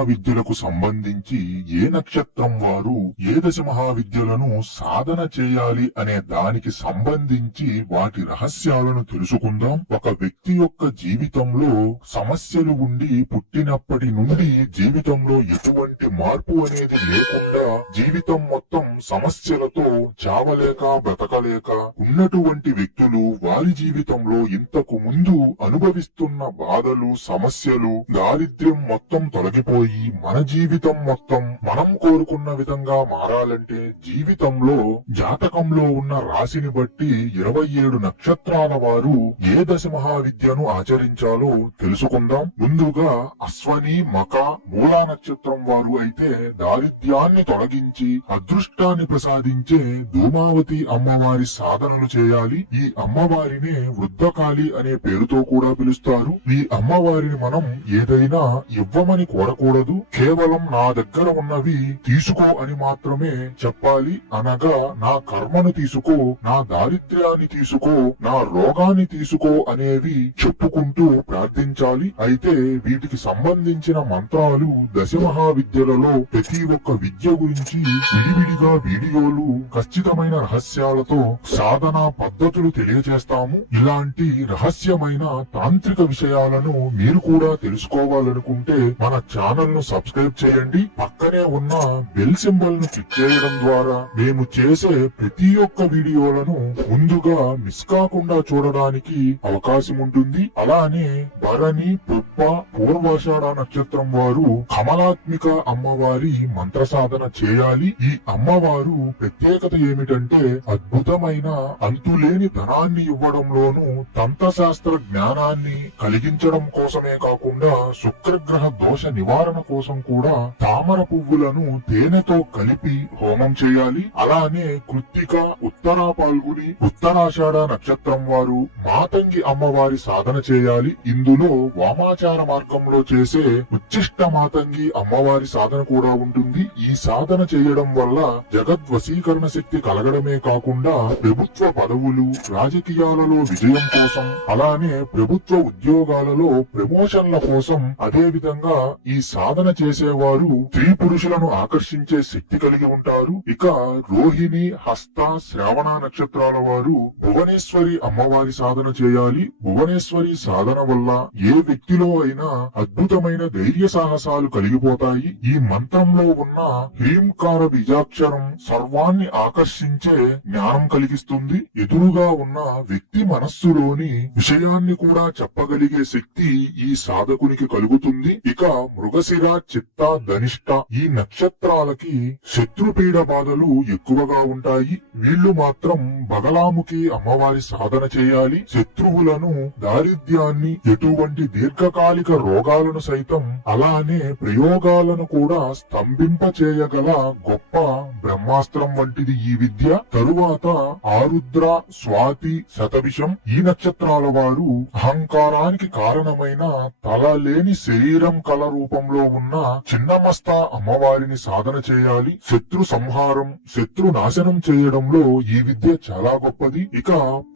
మహావిద్యలకు సంబంధించి ఏ నక్షత్రం వారు ఏ దశ మహావిద్యలను సాధన చేయాలి అనే దానికి సంబంధించి వాటి రహస్యాలను తెలుసుకుందాం. ఒక వ్యక్తి యొక్క జీవితంలో సమస్యలు ఉండి పుట్టినప్పటి నుండి జీవితంలో ఎటువంటి మార్పు అనేది లేకుండా జీవితం మొత్తం సమస్యలతో చావలేక బ్రతకలేక ఉన్నటువంటి వ్యక్తులు వారి జీవితంలో ఇంతకు ముందు అనుభవిస్తున్న బాధలు సమస్యలు దారిద్ర్యం మొత్తం తొలగిపోయి మన జీవితం మొత్తం మనం కోరుకున్న విధంగా మారాలంటే జీవితంలో జాతకంలో ఉన్న రాశిని బట్టి ఇరవై ఏడు నక్షత్రాల వారు ఏ దశ మహావిద్యను ఆచరించాలో తెలుసుకుందాం. ముందుగా అశ్వని మక మూలా నక్షత్రం వారు అయితే దారిద్ర్యాన్ని తొలగించి అదృష్టాన్ని ప్రసాదించే ధూమావతి అమ్మవారి సాధనలు చేయాలి. ఈ అమ్మవారిని వృద్ధకాళి అనే పేరుతో కూడా పిలుస్తారు. ఈ అమ్మవారిని మనం ఏదైనా ఇవ్వమని కోరకూడదు. కేవలం నా దగ్గర ఉన్నవి తీసుకో అని మాత్రమే చెప్పాలి. అనగా నా కర్మను తీసుకో నా దారిద్ర్యాన్ని తీసుకో నా రోగాన్ని తీసుకో అనేవి చెప్పుకుంటూ ప్రార్థించాలి. అయితే వీటికి సంబంధించిన మంత్రాలు దశ విద్యలలో ప్రతి ఒక్క విద్య గురించి విడివిడిగా వీడియోలు ఖచ్చితమైన రహస్యాలతో సాధనా పద్ధతులు తెలియజేస్తాము. ఇలాంటి రహస్యమైన తాంత్రిక విషయాలను మీరు కూడా తెలుసుకోవాలనుకుంటే మన ఛానల్ను సబ్స్క్రైబ్ చేయండి. పక్కనే ఉన్న బెల్ సింబల్ను క్లిక్ చేయడం ద్వారా మేము చేసే ప్రతి ఒక్క వీడియోలను ముందుగా మిస్ కాకుండా చూడడానికి అవకాశం ఉంటుంది. అలానే భరణి పుప్ప పూర్వాషాఢ నక్షత్రం వారు కమలాత్మిక అమ్మవారి మంత్ర సాధన చేయాలి. ఈ అమ్మవారు ప్రత్యేకత ఏమిటంటే అద్భుతమైన అంతులేని ధనాన్ని ఇవ్వడంలోనూ తంత్రశాస్త్ర జ్ఞానాన్ని కలిగించడం కోసమే కాకుండా శుక్రగ్రహ దోష నివారణ కోసం కూడా తామర పువ్వులను తేనెతో కలిపి హోమం చేయాలి. అలానే కృత్తిక ఉత్తరా పాల్గొని ఉత్తరాషాఢ నక్షత్రం వారు మాతంగి అమ్మవారి సాధన చేయాలి. ఇందులో వామాచార మార్గంలో చేసే ఉచ్చిష్ట మాతంగి అమ్మవారి సాధన కూడా ఉంటుంది. ఈ సాధన చేయడం వల్ల జగద్ వశీకరణ శక్తి కలగడమే కాకుండా ప్రభుత్వ పదవులు రాజకీయాలలో విజయం కోసం అలానే ప్రభుత్వ ఉద్యోగాలలో ప్రమోషన్ల కోసం అదే విధంగా ఈ సాధన చేసేవారు స్త్రీ పురుషులను ఆకర్షించే శక్తి కలిగి ఉంటారు. ఇక రోహిణి హస్త శ్రావణ నక్షత్రాల వారు భువనేశ్వరి అమ్మవారి సాధన చేయాలి. భువనేశ్వరి సాధన వల్ల ఏ వ్యక్తిలో అయినా అద్భుతమైన ధైర్య సాహసాలు కలిగిపోతాయి. ఈ మంత్రంలో ఉన్న హ్రీంకార బీజాక్షరం సర్వాన్ని ఆకర్షించే జ్ఞానం కలిగిస్తుంది. ఎదురుగా ఉన్న వ్యక్తి మనస్సులోని విషయాన్ని కూడా చెప్పగలిగే శక్తి ఈ సాధకునికి కలుగుతుంది. ఇక మృగశిర చిత్త ధనిష్ట ఈ నక్షత్రాలకి శత్రుపీడ బాధలు ఎక్కువగా ఉంటాయి. వీళ్ళు మాత్రం బగలాముకి అమ్మవారి సాధన చేయాలి. శత్రువులను దారిద్ర్యాన్ని ఎటువంటి దీర్ఘకాలిక రోగాలను సైతం అలానే ప్రయోగాలను కూడా స్తంభింపచేయగల గొప్ప బ్రహ్మాస్త్రం వంటిది ఈ విద్య. తరువాత ఆరుద్ర స్వాతి శతభిషం ఈ నక్షత్రాల వారు అహంకారానికి కారణమైన తల లేని శరీరం కల రూపంలో ఉన్న చిన్నమస్తా అమ్మవారిని సాధన చేయాలి. శత్రు సంహారం శత్రు నాశనం చేయడంలో ఈ విద్య చాలా గొప్పది. ఇక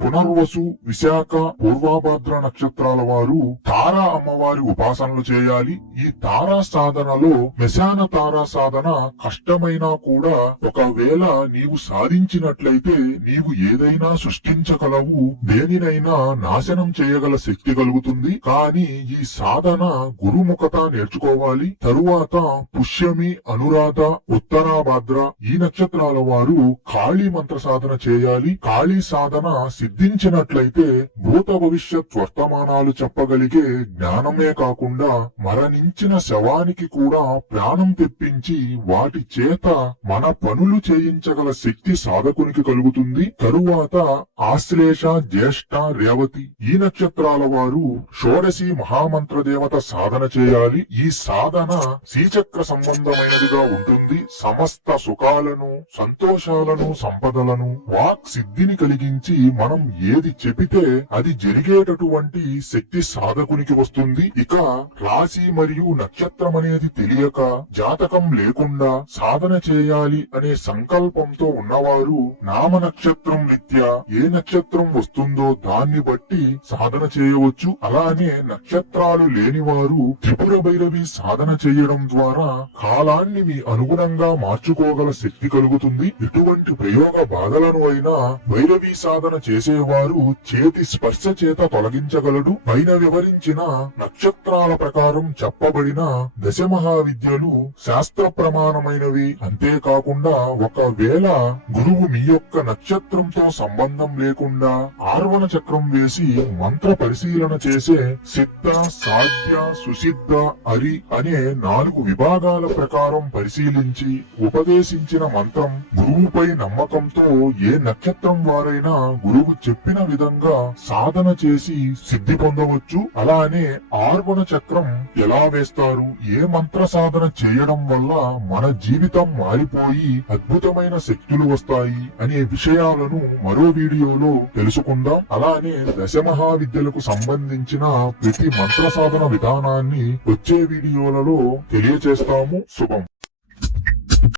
పునర్వసు విశాఖ పూర్వాభద్ర నక్షత్రాల వారు తారా అమ్మవారి ఉపాసనలు చేయాలి. ఈ తారా సాధనలో మెశాన తారా సాధన కష్టమైనా కూడా ఒకవేళ నీవు సాధించినట్లయితే నీవు ఏదైనా సృష్టించగలవు దేనినైనా నాశనం చేయగల శక్తి కలుగుతుంది. కానీ ఈ సాధన గురుముఖత నేర్చుకోవాలి. తరువాత పుష్యమి అనురాధ ఉత్తరాభద్ర ఈ నక్షత్రాల వారు కాళీ మంత్ర సాధన చేయాలి. కాళీ సాధన సిద్ధించినట్లయితే భూత భవిష్యత్ వర్తమానాలు చెప్పగలిగే జ్ఞానమే కాకుండా మరణించిన శవానికి కూడా ప్రాణం తెప్పించి వాటి చేత మన పనులు చేయించగల శక్తి సాధకునికి కలుగుతుంది. తరువాత ఆశ్లేష జ్యేష్ఠ రేవతి ఈ నక్షత్రాల వారు షోడశి మహామంత్ర దేవత సాధన చేయాలి. ఈ సాధన శ్రీచక్ర సంబంధమైనదిగా ఉంటుంది. సమస్త సుఖాలను సంతోషాలను సంపదలను వాక్ సిద్ధిని కలిగించి మనం ఏది చెబితే అది జరిగేటటువంటి శక్తి సాధకునికి వస్తుంది. ఇక రాశి మరియు నక్షత్రం అనేది తెలియక జాతకం లేకుండా సాధన చేయాలి అనే సంకల్పంతో ఉన్నవారు నామ నక్షత్రం రీత్యా ఏ నక్షత్రం వస్తుందో దాన్ని బట్టి సాధన చేయవచ్చు. అలానే నక్షత్రాలు లేనివారు త్రిపుర భైరవి సాధన చేయడం ద్వారా కాలాన్ని మీ అనుగుణంగా మార్చుకోగల శక్తి కలుగుతుంది. ఎటువంటి ప్రయోగ బాధలను అయినా భైరవి సాధన చేసేవారు చేతి స్పర్శ చేత తొలగించగలడు. పైన వివరించిన నక్షత్రాల ప్రకారం చెప్పబడిన దశ మహావిద్య ఆజ్ఞలు శాస్త్ర ప్రమాణమైనవి అంతేకాకుండా ఒకవేళ గురువు మీ యొక్క నక్షత్రంతో సంబంధం లేకుండా ఆర్వణ చక్రం వేసి మంత్ర పరిశీలన చేసే సిద్ధ సాధ్య సుసిద్ధ అరి అనే నాలుగు విభాగాల ప్రకారం పరిశీలించి ఉపదేశించిన మంత్రం గురువుపై నమ్మకంతో ఏ నక్షత్రం వారైనా గురువు చెప్పిన విధంగా సాధన చేసి సిద్ధి పొందవచ్చు. అలానే ఆర్వణ చక్రం ఎలా వేస్తారు? ఏ మంత్ర సాధన చేయడం వల్ల మన జీవితం మారిపోయి అద్భుతమైన శక్తులు వస్తాయి అనే విషయాలను మరో వీడియోలో తెలుసుకుందాం. అలానే దశ మహావిద్యలకు సంబంధించిన ప్రతి మంత్ర సాధన విధానాన్ని వచ్చే వీడియోలలో తెలియచేస్తాము. శుభం.